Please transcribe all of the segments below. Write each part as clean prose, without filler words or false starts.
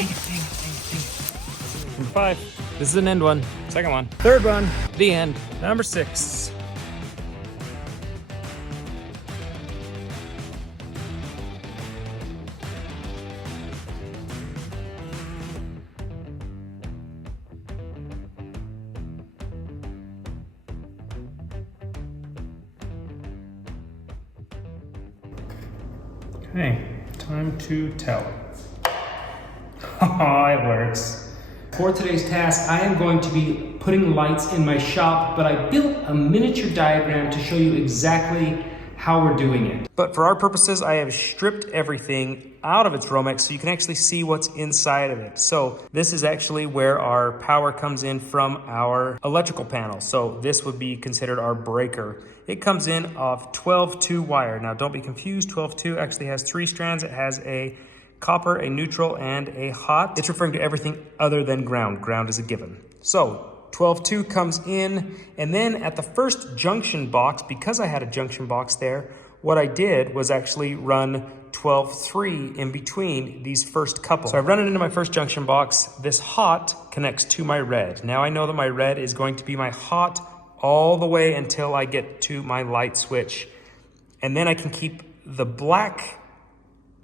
Number 5. This is an end one. Second one. Third one. The end. Number 6. Okay, time to tell. It works. For today's task, I am going to be putting lights in my shop, but I built a miniature diagram to show you exactly how we're doing it. But for our purposes, I have stripped everything out of its Romex so you can actually see what's inside of it. So this is actually where our power comes in from our electrical panel. So this would be considered our breaker. It comes in off 12-2 wire. Now don't be confused, 12-2 actually has 3 strands. It has a copper, a neutral, and a hot. It's referring to everything other than ground. Ground is a given. So 12-2 comes in, and then at the first junction box, because I had a junction box there, what I did was actually run 12-3 in between these first couple. So I run it into my first junction box. This hot connects to my red. Now I know that my red is going to be my hot all the way until I get to my light switch. And then I can keep the black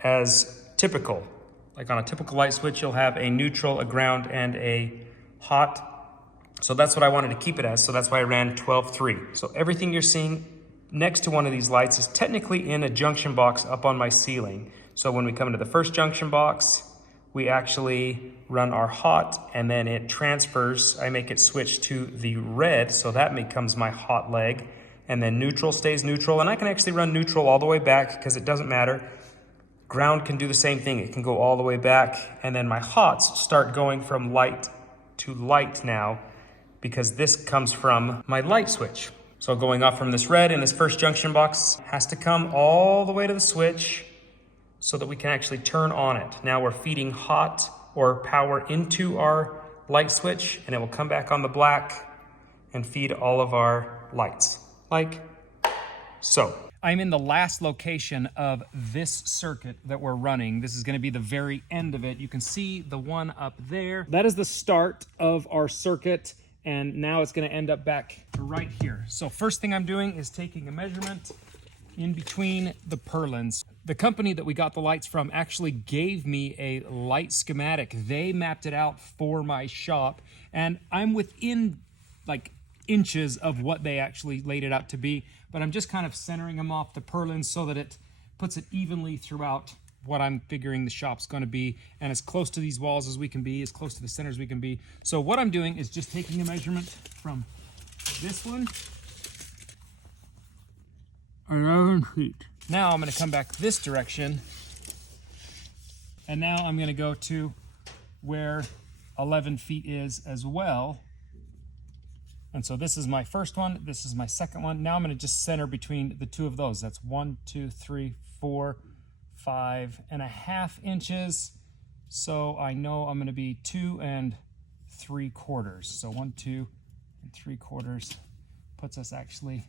as typical. Like on a typical light switch, you'll have a neutral, a ground, and a hot. So that's what I wanted to keep it as. So that's why I ran 12-3. So everything you're seeing next to one of these lights is technically in a junction box up on my ceiling. So when we come into the first junction box, we actually run our hot, and then it transfers. I make it switch to the red, so that becomes my hot leg. And then neutral stays neutral, and I can actually run neutral all the way back because it doesn't matter. Ground can do the same thing. It can go all the way back, and then my hots start going from light to light now because this comes from my light switch. So going off from this red in this first junction box has to come all the way to the switch so that we can actually turn on it. Now we're feeding hot or power into our light switch, and it will come back on the black and feed all of our lights, like so. I'm in the last location of this circuit that we're running. This is going to be the very end of it. You can see the one up there. That is the start of our circuit, and now it's going to end up back right here. So first thing I'm doing is taking a measurement in between the purlins. The company that we got the lights from actually gave me a light schematic. They mapped it out for my shop, and I'm within like inches of what they actually laid it out to be, but I'm just kind of centering them off the purlins so that it puts it evenly throughout what I'm figuring the shop's going to be, and as close to these walls as we can be, as close to the center as we can be. So what I'm doing is just taking a measurement from this one, 11 feet. Now I'm going to come back this direction, and now I'm going to go to where 11 feet is as well. And so this is my first one, this is my second one. Now I'm going to just center between the two of those. That's 1, 2, 3, 4, 5.5 inches. So I know I'm going to be 2 3/4. So 1, 2 3/4 puts us actually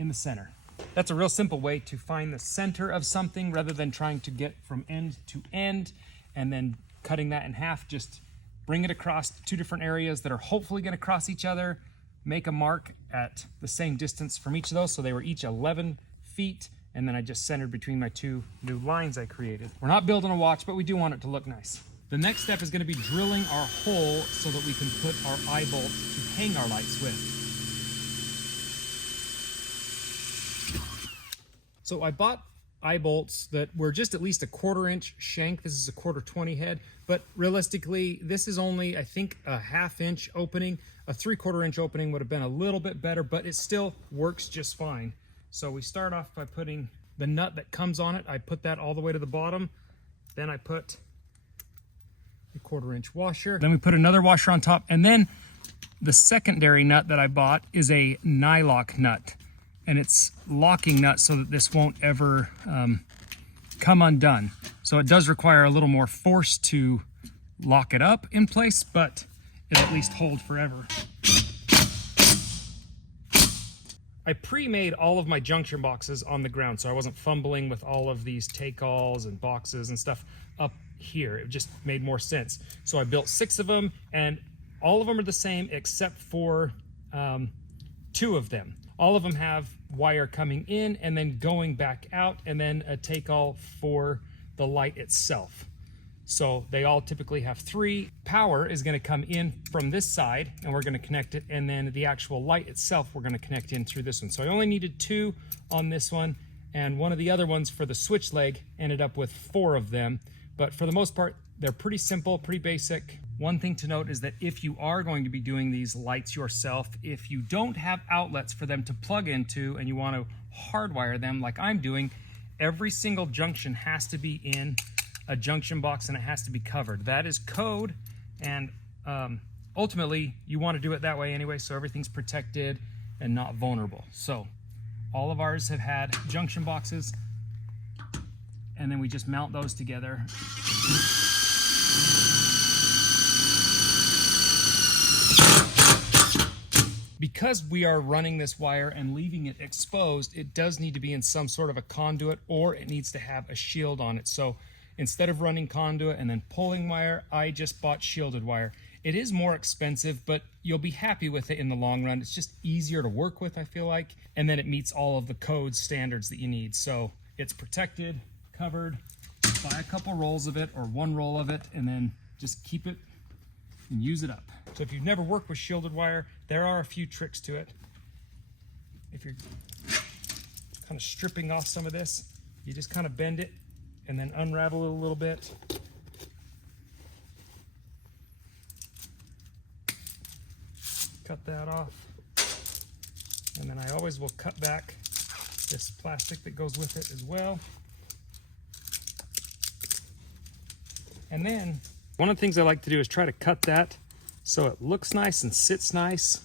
in the center. That's a real simple way to find the center of something rather than trying to get from end to end and then cutting that in half. Just bring it across 2 different areas that are hopefully going to cross each other, make a mark at the same distance from each of those. So they were each 11 feet, and then I just centered between my 2 new lines I created. We're not building a watch, but we do want it to look nice. The next step is going to be drilling our hole so that we can put our eye bolt to hang our lights with. So I bought eye bolts that were just at least a 1/4 inch shank. This is a 1/4 20 head, but realistically, this is only, I think, a 1/2 inch opening. A 3/4 inch opening would have been a little bit better, but it still works just fine. So we start off by putting the nut that comes on it. I put that all the way to the bottom. Then I put a 1/4 inch washer. Then we put another washer on top. And then the secondary nut that I bought is a nylock nut. And it's locking nut so that this won't ever come undone. So it does require a little more force to lock it up in place, but it'll at least hold forever. I pre-made all of my junction boxes on the ground, so I wasn't fumbling with all of these take-alls and boxes and stuff up here. It just made more sense. So I built 6 of them, and all of them are the same except for 2 of them. All of them have wire coming in and then going back out, and then a take-all for the light itself. So they all typically have 3. Power is going to come in from this side, and we're going to connect it, and then the actual light itself we're going to connect in through this one. So I only needed 2 on this one, and one of the other ones for the switch leg ended up with 4 of them. But for the most part, they're pretty simple, pretty basic. One thing to note is that if you are going to be doing these lights yourself, if you don't have outlets for them to plug into and you want to hardwire them like I'm doing, every single junction has to be in a junction box and it has to be covered. That is code, and ultimately you want to do it that way anyway, so everything's protected and not vulnerable. So all of ours have had junction boxes, and then we just mount those together. Because we are running this wire and leaving it exposed, it does need to be in some sort of a conduit, or it needs to have a shield on it. So instead of running conduit and then pulling wire, I just bought shielded wire. It is more expensive, but you'll be happy with it in the long run. It's just easier to work with, I feel like. And then it meets all of the code standards that you need. So it's protected, covered. Buy a couple rolls of it or 1 roll of it, and then just keep it and use it up. So if you've never worked with shielded wire, there are a few tricks to it. If you're kind of stripping off some of this, you just kind of bend it and then unravel it a little bit. Cut that off. And then I always will cut back this plastic that goes with it as well. And then one of the things I like to do is try to cut that so it looks nice and sits nice.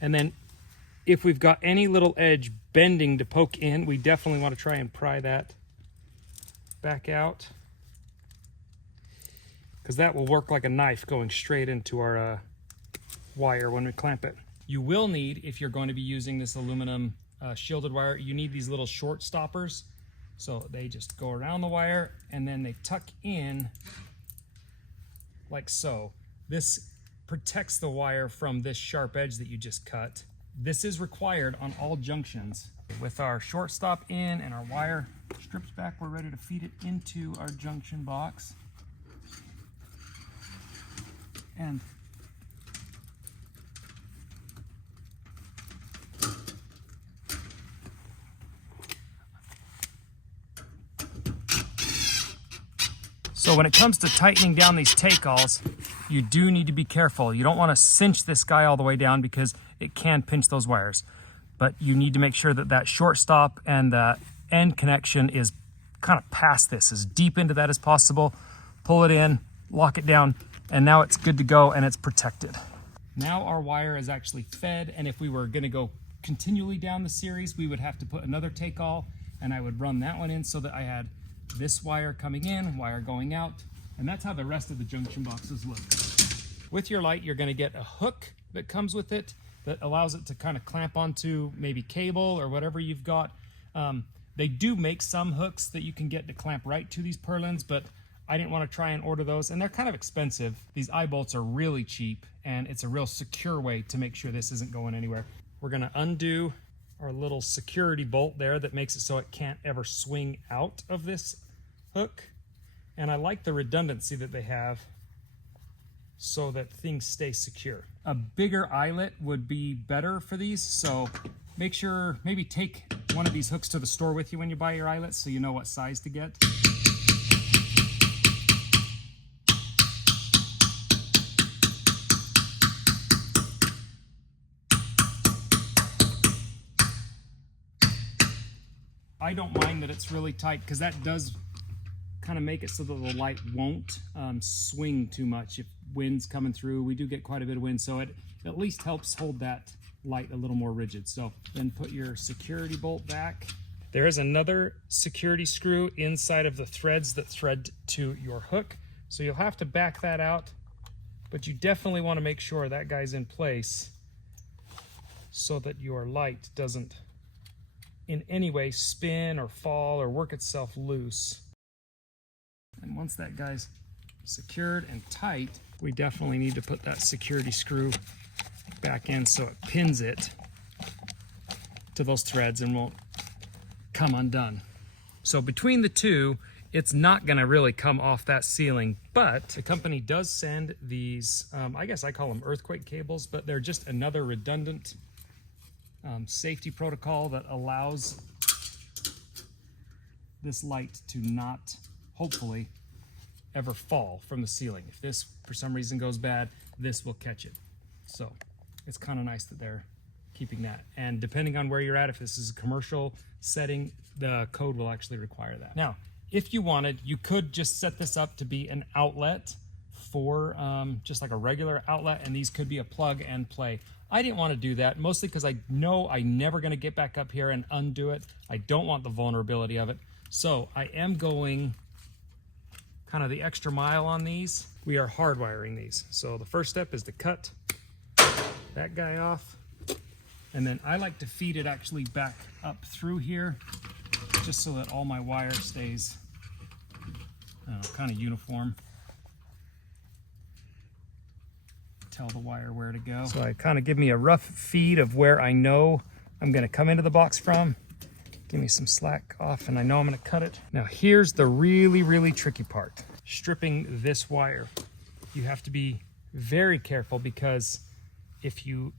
And then if we've got any little edge bending to poke in, we definitely want to try and pry that back out, because that will work like a knife going straight into our wire when we clamp it. You will need, if you're going to be using this aluminum shielded wire, you need these little short stoppers. So they just go around the wire and then they tuck in like so. This protects the wire from this sharp edge that you just cut. This is required on all junctions. With our short stop in and our wire stripped back, we're ready to feed it into our junction box. And so when it comes to tightening down these take-alls, you do need to be careful. You don't want to cinch this guy all the way down because it can pinch those wires. But you need to make sure that that short stop and the end connection is kind of past this, as deep into that as possible. Pull it in, lock it down, and now it's good to go and it's protected. Now our wire is actually fed, and if we were going to go continually down the series, we would have to put another take-all, and I would run that one in so that I had this wire coming in, wire going out, and that's how the rest of the junction boxes look. With your light, you're going to get a hook that comes with it that allows it to kind of clamp onto maybe cable or whatever you've got. They do make some hooks that you can get to clamp right to these purlins, but I didn't want to try and order those, and they're kind of expensive. These eye bolts are really cheap, and it's a real secure way to make sure this isn't going anywhere. We're going to undo our little security bolt there that makes it so it can't ever swing out of this hook. And I like the redundancy that they have so that things stay secure. A bigger eyelet would be better for these, so make sure, maybe take one of these hooks to the store with you when you buy your eyelets so you know what size to get. I don't mind that it's really tight, because that does kind of make it so that the light won't swing too much if wind's coming through. We do get quite a bit of wind, so it at least helps hold that light a little more rigid. So then put your security bolt back. There is another security screw inside of the threads that thread to your hook, so you'll have to back that out, but you definitely want to make sure that guy's in place so that your light doesn't in any way spin or fall or work itself loose. And once that guy's secured and tight, we definitely need to put that security screw back in so it pins it to those threads and won't come undone. So between the two, it's not gonna really come off that ceiling, but the company does send these, I guess I call them earthquake cables, but they're just another redundant safety protocol that allows this light to not, hopefully, ever fall from the ceiling. If this for some reason goes bad, this will catch it. So it's kind of nice that they're keeping that. And depending on where you're at, if this is a commercial setting, the code will actually require that. Now, if you wanted, you could just set this up to be an outlet for just like a regular outlet, and these could be a plug and play. I didn't want to do that, mostly because I know I'm never going to get back up here and undo it. I don't want the vulnerability of it. So I am going kind of the extra mile on these. We are hardwiring these. So the first step is to cut that guy off. And then I like to feed it actually back up through here, just so that all my wire stays kind of uniform. Tell the wire where to go. So I kind of give me a rough feed of where I know I'm going to come into the box from. Give me some slack off, and I know I'm going to cut it. Now here's the really tricky part. Stripping this wire. You have to be very careful, because if you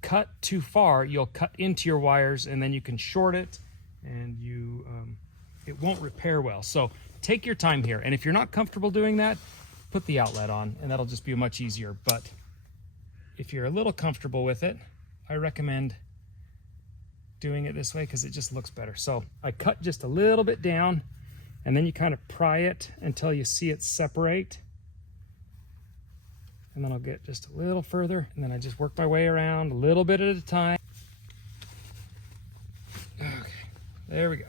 cut too far, you'll cut into your wires, and then you can short it, and it won't repair well. So take your time here, and if you're not comfortable doing that, put the outlet on, and that'll just be much easier. But if you're a little comfortable with it, I recommend doing it this way because it just looks better. So I cut just a little bit down, and then you kind of pry it until you see it separate. And then I'll get just a little further, and then I just work my way around a little bit at a time. Okay, there we go.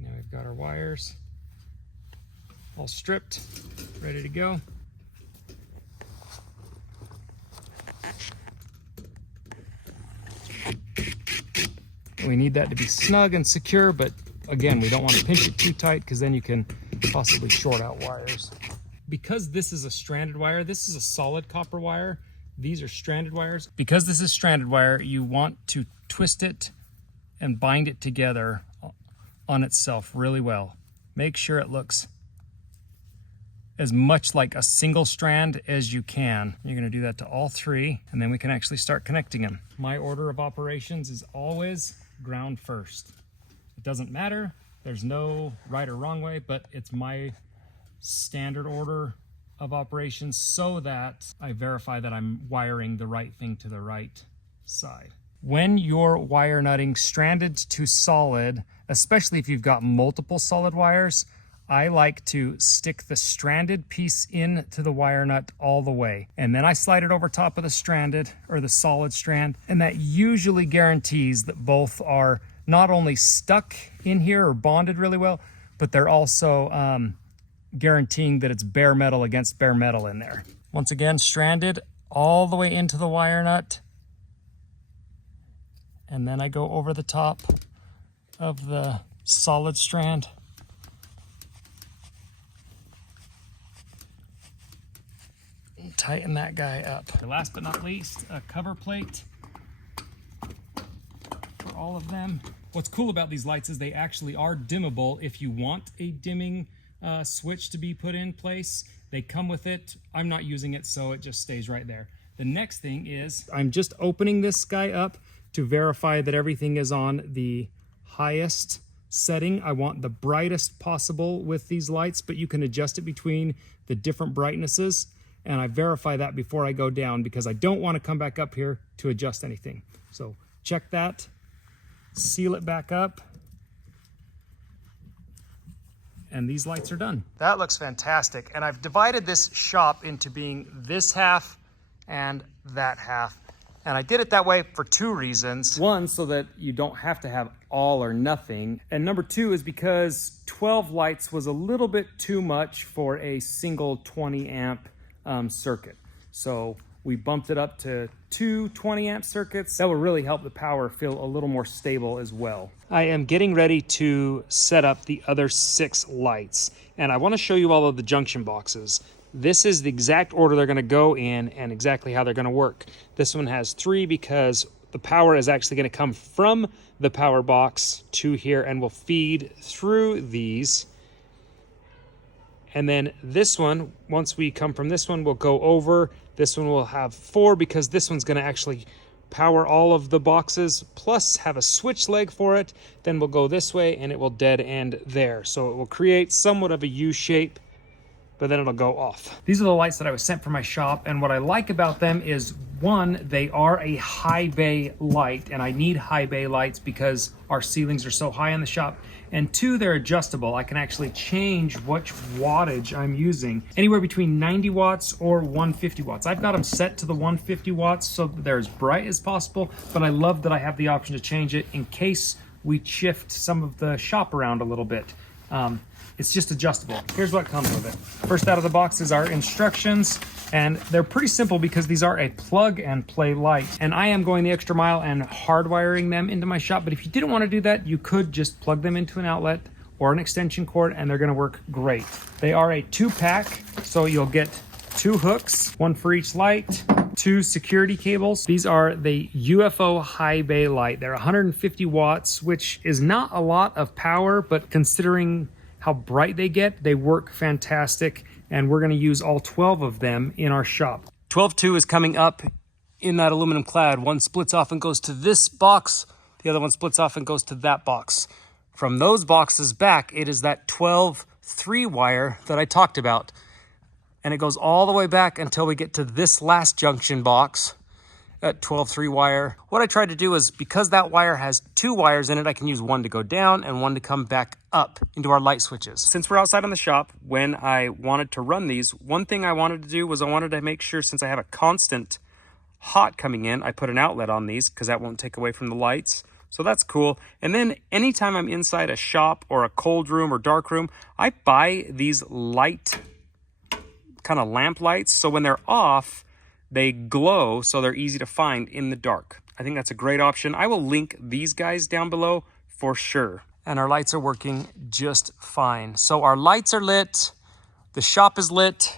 Now we've got our wires all stripped, ready to go. We need that to be snug and secure, but again, we don't want to pinch it too tight because then you can possibly short out wires. Because this is a stranded wire, this is a solid copper wire, these are stranded wires. Because this is stranded wire, you want to twist it and bind it together on itself really well. Make sure it looks as much like a single strand as you can. You're going to do that to all three, and then we can actually start connecting them. My order of operations is always ground first. It doesn't matter, there's no right or wrong way, but it's my standard order of operations so that I verify that I'm wiring the right thing to the right side. When you're wire nutting stranded to solid, especially if you've got multiple solid wires, I like to stick the stranded piece into the wire nut all the way. And then I slide it over top of the stranded or the solid strand. And that usually guarantees that both are not only stuck in here or bonded really well, but they're also guaranteeing that it's bare metal against bare metal in there. Once again, stranded all the way into the wire nut. And then I go over the top of the solid strand. Tighten that guy up. Last but not least, a cover plate for all of them. What's cool about these lights is they actually are dimmable if you want a dimming switch to be put in place. They come with it. I'm not using it, so it just stays right there. The next thing is I'm just opening this guy up to verify that everything is on the highest setting. I want the brightest possible with these lights, but you can adjust it between the different brightnesses. And I verify that before I go down because I don't want to come back up here to adjust anything. So check that, seal it back up, and these lights are done. That looks fantastic. And I've divided this shop into being this half and that half. And I did it that way for two reasons. One, so that you don't have to have all or nothing. And number two is because 12 lights was a little bit too much for a single 20 amp circuit. So We bumped it up to 2 20 amp circuits. That will really help the power feel a little more stable as well. I am getting ready to set up the other 6 lights, and I want to show you all of the junction boxes. This is the exact order they're going to go in and exactly how they're going to work. This one has 3 because the power is actually going to come from the power box to here and will feed through these. And then this one, once we come from this one, we'll go over. This one will have 4 because this one's going to actually power all of the boxes, plus have a switch leg for it. Then we'll go this way and it will dead end there. So it will create somewhat of a U shape, but then it'll go off. These are the lights that I was sent from my shop, and what I like about them is, one, they are a high bay light, and I need high bay lights because our ceilings are so high in the shop. And 2, they're adjustable. I can actually change which wattage I'm using, anywhere between 90 watts or 150 watts. I've got them set to the 150 watts so that they're as bright as possible, but I love that I have the option to change it in case we shift some of the shop around a little bit. It's just adjustable. Here's what comes with it. First out of the box is our instructions, and they're pretty simple because these are a plug and play light. And I am going the extra mile and hardwiring them into my shop, but if you didn't want to do that, you could just plug them into an outlet or an extension cord and they're going to work great. They are a 2-pack, so you'll get 2 hooks, 1 for each light, 2 security cables. These are the UFO high bay light. They're 150 watts, which is not a lot of power, but considering how bright they get, they work fantastic, and we're going to use all 12 of them in our shop. 12-2 is coming up in that aluminum clad. One splits off and goes to this box, the other one splits off and goes to that box. From those boxes back, it is that 12-3 wire that I talked about, and it goes all the way back until we get to this last junction box at 12-3 wire. What I tried to do is, because that wire has 2 wires in it, I can use one to go down and one to come back up into our light switches. Since we're outside on the shop, when I wanted to run these, one thing I wanted to do was I wanted to make sure, since I have a constant hot coming in, I put an outlet on these because that won't take away from the lights. So that's cool. And then anytime I'm inside a shop or a cold room or dark room, I buy these light kind of lamp lights, so when they're off, they glow, so they're easy to find in the dark. I think that's a great option. I will link these guys down below for sure. And our lights are working just fine. So our lights are lit, the shop is lit.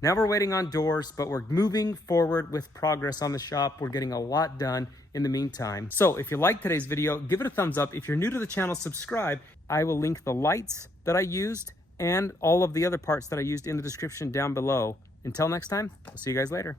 Now we're waiting on doors, but we're moving forward with progress on the shop. We're getting a lot done in the meantime. So if you liked today's video, give it a thumbs up. If you're new to the channel, subscribe. I will link the lights that I used and all of the other parts that I used in the description down below. Until next time, I'll see you guys later.